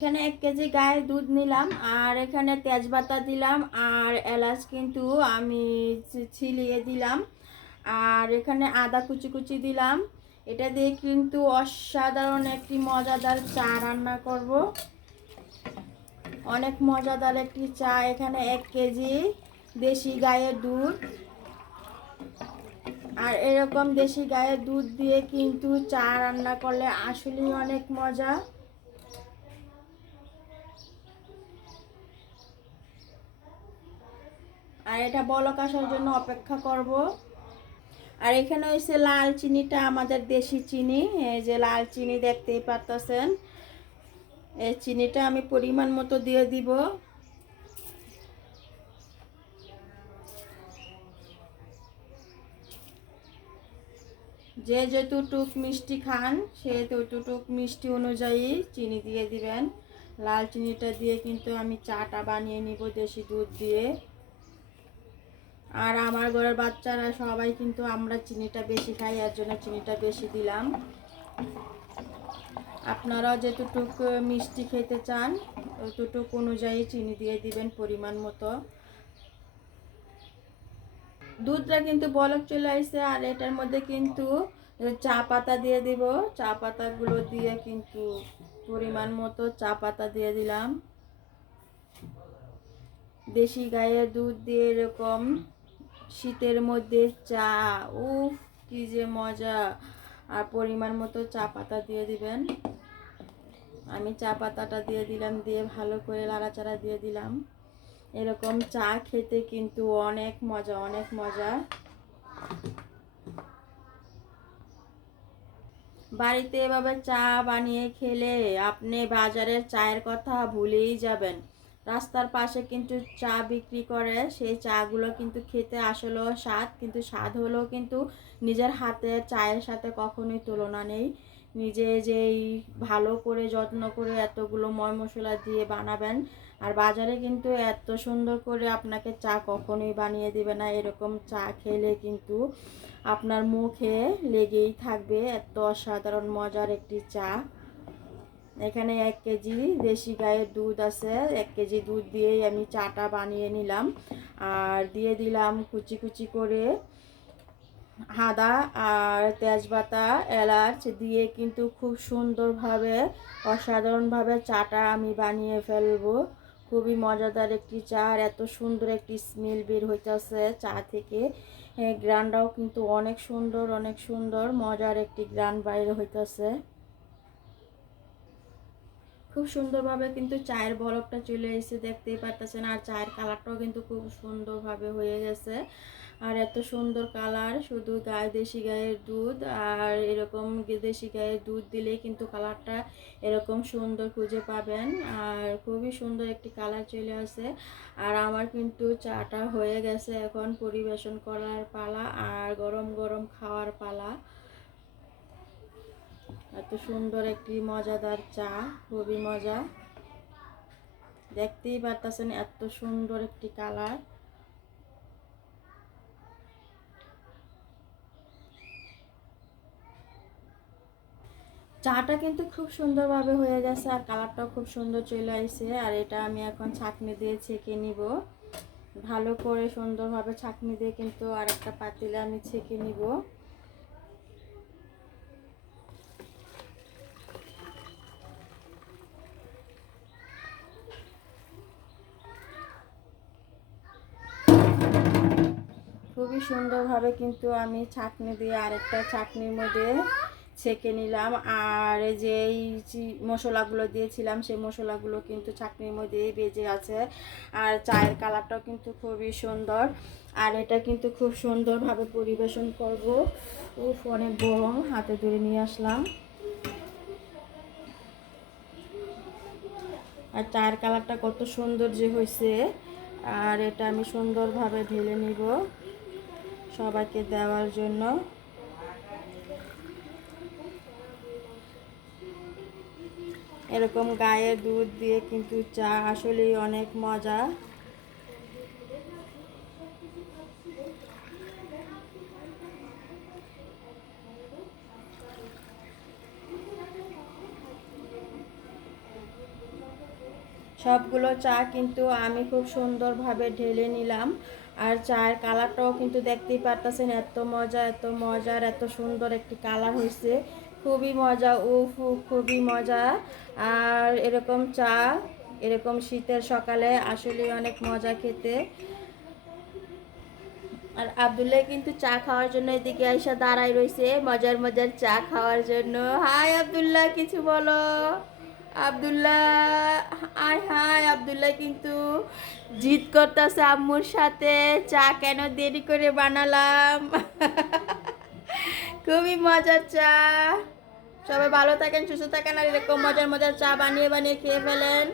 এখানে এক কেজি গায়ের দুধ নিলাম, আর এখানে তেজপাতা দিলাম, আর এলাচ কিন্তু আমি ছিলিয়ে দিলাম। আর এখানে আদা কুচি কুচি দিলাম। এটা দিয়ে কিন্তু অসাধারণ একটি মজাদার চা রান্না করব। অনেক মজাদার একটি চা। এখানে এক কেজি দেশি গায়ের দুধ। আর এরকম দেশি গায়ের দুধ দিয়ে কিন্তু চা রান্না করলে আসলেই অনেক মজা। আর এটা বলক আসার জন্য অপেক্ষা করব। আর এখানে হয়েছে লাল চিনিটা আমাদের দেশি চিনি। এই যে লাল চিনি দেখতেই পারতেছেন। এই চিনিটা আমি পরিমাণ মতো দিয়ে দিব। যে যতটুক মিষ্টি খান, সে ততটুক মিষ্টি অনুযায়ী চিনি দিয়ে দিবেন। লাল চিনিটা দিয়ে কিন্তু আমি চাটা বানিয়ে নিব দেশি দুধ দিয়ে। আর আমার ঘরের বাচ্চারা সবাই কিন্তু আমরা চিনিটা বেশি খাই, এর জন্য চিনিটা বেশি দিলাম। আপনারা যেতটুক মিষ্টি খেতে চান ততটুক অনুযায়ী চিনি দিয়ে দিবেন পরিমাণ মতো। দুধটা কিন্তু বলক চলে আসছে আর এটার মধ্যে কিন্তু চা পাতা দিয়ে দিব। চা পাতাগুলো দিয়ে কিন্তু পরিমাণ মতো চা পাতা দিয়ে দিলাম। দেশি গায়ের দুধ দিয়ে এরকম শীতের মধ্যে চা, উফ, কি যে মজা। আর পরিমাণ মতো চা পাতা দিয়ে দিবেন। আমি চা পাতাটা দিয়ে দিলাম, দিয়ে ভালো করে লাড়াচাড়া দিয়ে দিলাম। এরকম চা খেতে কিন্তু অনেক মজা অনেক মজা। বাড়িতে এভাবে চা বানিয়ে খেলে আপনি বাজারের চায়ের কথা ভুলেই যাবেন। রাস্তার পাশে কিন্তু চা বিক্রি করে। সেই চাগুলো কিন্তু খেতে আসলেও স্বাদ, কিন্তু স্বাদ হলেও কিন্তু নিজের হাতের চায়ের সাথে কখনোই তুলনা নেই। নিজে যেই ভালো করে, যত্ন করে এতগুলো ময় মশলা দিয়ে বানাবেন, আর বাজারে কিন্তু এত সুন্দর করে আপনাকে চা কখনোই বানিয়ে দিবে না। এরকম চা খেলে কিন্তু আপনার মুখে লেগেই থাকবে। এত অসাধারণ, মজার একটি চা। এখানে এক কেজি দেশি গায়ের দুধ আছে। এক কেজি দুধ দিয়েই আমি চাটা বানিয়ে নিলাম। আর দিয়ে দিলাম কুচি কুচি করে আদা আর তেজপাতা, এলাচ দিয়ে কিন্তু খুব সুন্দরভাবে, অসাধারণভাবে চাটা আমি বানিয়ে ফেলব। খুবই মজাদার একটি চা আর এত সুন্দর একটি স্মেল বের হইতেছে চা থেকে। গ্রানটাও কিন্তু অনেক সুন্দর অনেক সুন্দর, মজার একটি গ্রান বাইরে হইতেছে। খুব সুন্দরভাবে কিন্তু চায়ের বরফটা চলে এসে দেখতেই পারতেছেন। আর চায়ের কালারটাও কিন্তু খুব সুন্দরভাবে হয়ে গেছে। আর এত সুন্দর কালার, শুধু গায়ে দেশি গায়ের দুধ, আর এরকম দেশি গায়ের দুধ দিলে কিন্তু কালারটা এরকম সুন্দর খুঁজে পাবেন। আর খুবই সুন্দর একটি কালার চলে আসে। আর আমার কিন্তু চাটা হয়ে গেছে এখন পরিবেশন করার পালা, আর গরম গরম খাওয়ার পালা। এত সুন্দর একটি মজাদার চা, খুবই মজা। দেখতেই পারতেছেন এত সুন্দর একটি কালার। চাটা কিন্তু খুব সুন্দরভাবে হয়ে গেছে আর কালারটাও খুব সুন্দর চলে আসছে আর এটা আমি এখন ছাঁকনি দিয়ে ছেঁকে নিব। ভালো করে সুন্দরভাবে ছাঁকনি দিয়ে কিন্তু আর একটা পাতিলে আমি ছেঁকে নিব। খুবই সুন্দরভাবে কিন্তু আমি ছাঁকনি দিয়ে আরেকটা ছাঁকনির মধ্যে ছেঁকে নিলাম। আর যে এই মশলাগুলো দিয়েছিলাম, সেই মশলাগুলো কিন্তু ছাঁকনির মধ্যেই বেজে আছে আর চায়ের কালারটাও কিন্তু খুবই সুন্দর। আর এটা কিন্তু খুব সুন্দরভাবে পরিবেশন করব। উফ, অনেক গরম, হাতে ধরে নিয়ে আসলাম। আর চায়ের কালারটা কত সুন্দর যে হয়েছে। আর এটা আমি সুন্দরভাবে ঢেলে নিব। সবাইকে দেওয়ার জন্য। এরকম গায়ে দুধ দিয়ে কিন্তু চা আসলেই অনেক মজা। সবগুলো চা কিন্তু আমি খুব সুন্দরভাবে ঢেলে নিলাম। আর চায়ের কালারটাও কিন্তু দেখতেই পারতেছেন, এত মজা, এত মজার এত সুন্দর একটি কালার হয়েছে। খুবই মজা, উফ খুবই মজা। আর এরকম চা, এরকম শীতের সকালে আসলে অনেক মজা খেতে। আর আবদুল্লাহ কিন্তু চা খাওয়ার জন্য এদিকে আইসা দাঁড়াই রয়েছে, মজার মজার চা খাওয়ার জন্য। হাই আবদুল্লাহ, কিছু বলো। আবদুল্লাহ, আয় হায় আবদুল্লাহ, কিন্তু জিদ করতেছে আম্মুর সাথে, চা কেন দেরি করে বানালাম? খুবই মজার চা। সবাই ভালো থাকেন, সুস্থ থাকেন, আর এরকম মজার মজার চা বানিয়ে বানিয়ে খেয়ে ফেলেন।